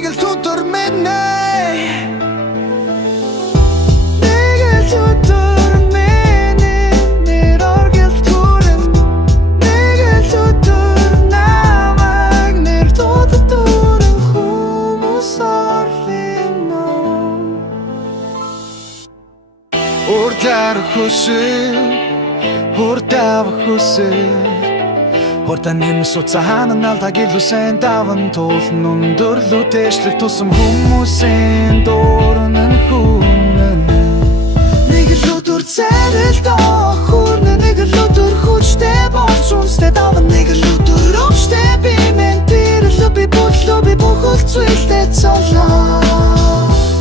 Нэг л өдөр минь нэг л өдөр минь нэр оргил түрэн нэг л өдөр намайг нэр дууддурэн хүмүүс орлино урдаар хүсэл урдав хүсэл Horta нэмс уцахан алдаг илүүсэн даван тулн өндөрлөө тэшлэг тусам хүмүүсийн дуурнан хүнэн Нэг л өдөр царилт охурн нэг л өдөр хүчтэй болж үнстэй даван нэг л өдөр өвчтэй би мен тэрлөө би бүлөө би бүхэл зүйлтэй цолоо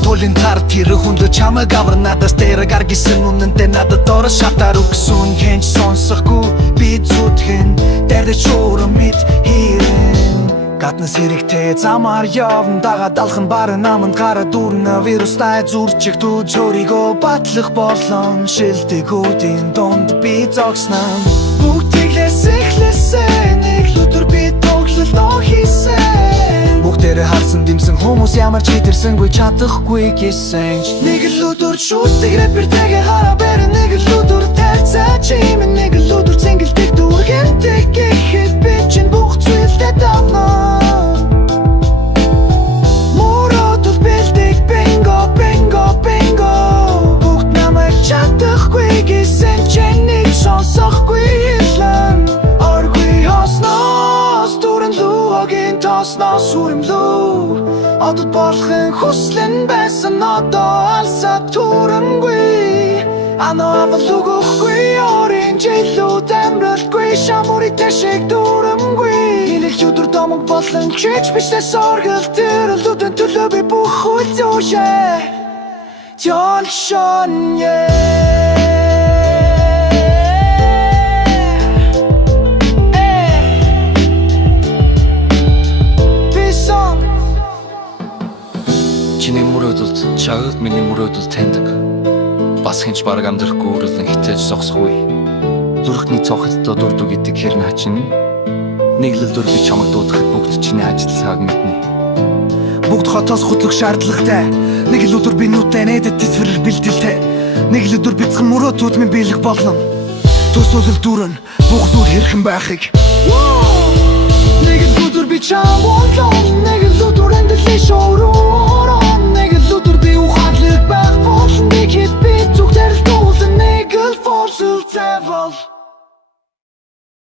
Тулин тар тэр хүндө чамаг авар надаас дээр гаргисэн үнэнтэй надад дор шатар өгсөн хэнч сонсохгүй би зүтгэн дэрдэ чуурам мэд хийрэн гаднаас хэрэгтэй замаар явна дагаад алхан барын наманд гараад дүүрнэ вирустай зүрчих дүүж өөрийгөө батлах болон шилдэгүүдийн донд би зогсноо бүгдиглээс эхлэсэн нэг л өдөр би тоглолтоо хийсэн Бүгдээрээ харсан димсэн хүмүүс ямар ч хитэрсэнгүй чадахгүй гэсэн Нэг л өдөр шүтдэг рэпертэйгээ хараа бэрэн Нэг л өдөр тайрцаа чимэн Нэг л өдөр цэнгэлдэг дүүргэнтэй гэхэд би чинь бүх зүйлдээ давно Мөрөдөл бэлдэг бинго, бинго, бинго Бүгд намайг чадахгүй гэсэн чинь нэг сонсохгүй хэлэн Оргүй хоснос дүүрэн луогийн тоснос сүрэмлүү Одод болохын хүслэн байсан одоо алсаад түрэмгүй Ано авал үгөхгүй орын жилүүд амралтгүй Шамуритэй шиг дүрэмгүй Инэл өдөр домог болон чич биштэй соргил Тэрэлүүдэн төлөө би бүх үл зүүшээ Тёлшон Чиний мөрөөдөлд чагд миний мөрөөдөл таньдаг Бас хинч бараг амьдрахгүй үрлэн хитээж зогсохгүй Зүрхний цохилтоо дурдуу гэдэг хэрн хачин Нэг л өдөр би чамаг дуудахад бүгд чиний ажил цаг мэднэ Бүгд хотоос хөтлөх шаардлагатай Нэг л өдөр би нүдтэй нэдэд тисвэрэр бэлтэлтэй Нэг л өдөр бяцхан мөрөөдүүд минь биелэх болно Төсөөлөл дүүрэн бүх зүйл хэрхэн байхыг Нэг л өдөр би чам болон Нэг л өдөр амьдралын шоуруу Нэг л өдөр би ухаалаг байх болно Нэг хэд би